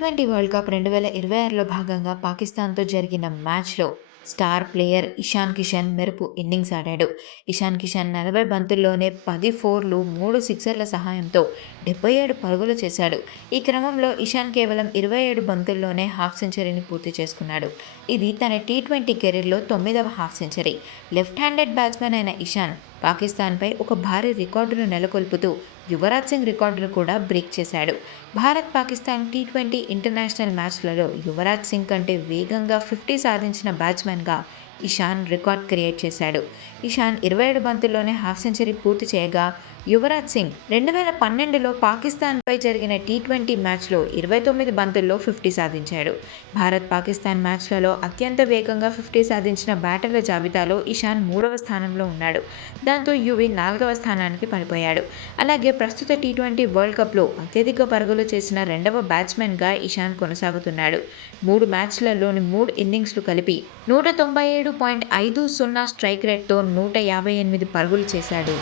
T20 world cup 2026లో భాగంగా పాకిస్తాన్‌తో జరిగిన మ్యాచ్‌లో స్టార్ ప్లేయర్ ఇషాన్ కిషన్ మెరుపు ఇన్నింగ్స్ ఆడాడు. ఇషాన్ కిషన్ 40 బంతుల్లోనే 10 ఫోర్లు, 3 సిక్సర్ల సహాయంతో 77 పరుగులు చేశాడు. ఈ క్రమంలో ఇషాన్ కేవలం 27 బంతుల్లోనే హాఫ్ సెంచరీని పూర్తి చేసుకున్నాడు. ఇది తన టీ20 కెరీర్‌లో 9వ half century. Left handed batsman అయిన ఇషాన్ పాకిస్తాన్‌పై ఒక భారీ రికార్డును నెలకొల్పుతూ యువరాజ్ సింగ్ రికార్డును కూడా బ్రేక్ చేశాడు. భారత్-పాకిస్తాన్ టీ20 ఇంటర్నేషనల్ మ్యాచ్లలో యువరాజ్ సింగ్ కంటే వేగంగా 50 సాధించిన బ్యాట్స్మన్గా ఇషాన్ రికార్డ్ క్రియేట్ చేశాడు. ఇషాన్ 27 బంతుల్లోనే హాఫ్ సెంచరీ పూర్తి చేయగా, యువరాజ్ సింగ్ 2012లో పాకిస్తాన్పై జరిగిన టీ20 మ్యాచ్లో 29 బంతుల్లో 50 సాధించాడు. భారత్-పాకిస్తాన్ మ్యాచ్లలో అత్యంత వేగంగా 50 సాధించిన బ్యాటర్ల జాబితాలో ఇషాన్ 3వ స్థానంలో ఉన్నాడు. దాంతో యువీ 4వ స్థానానికి పడిపోయాడు. అలాగే ప్రస్తుత టీ20 వరల్డ్ కప్లో అత్యధిక పరుగులు చేసిన 2వ బ్యాట్స్మన్గా ఇషాన్ కొనసాగుతున్నాడు. 3 మ్యాచ్లలోని 3 ఇన్నింగ్స్లు కలిపి 197.50 స్ట్రైక్ రేట్‌తో 158 పరుగులు చేశాడు.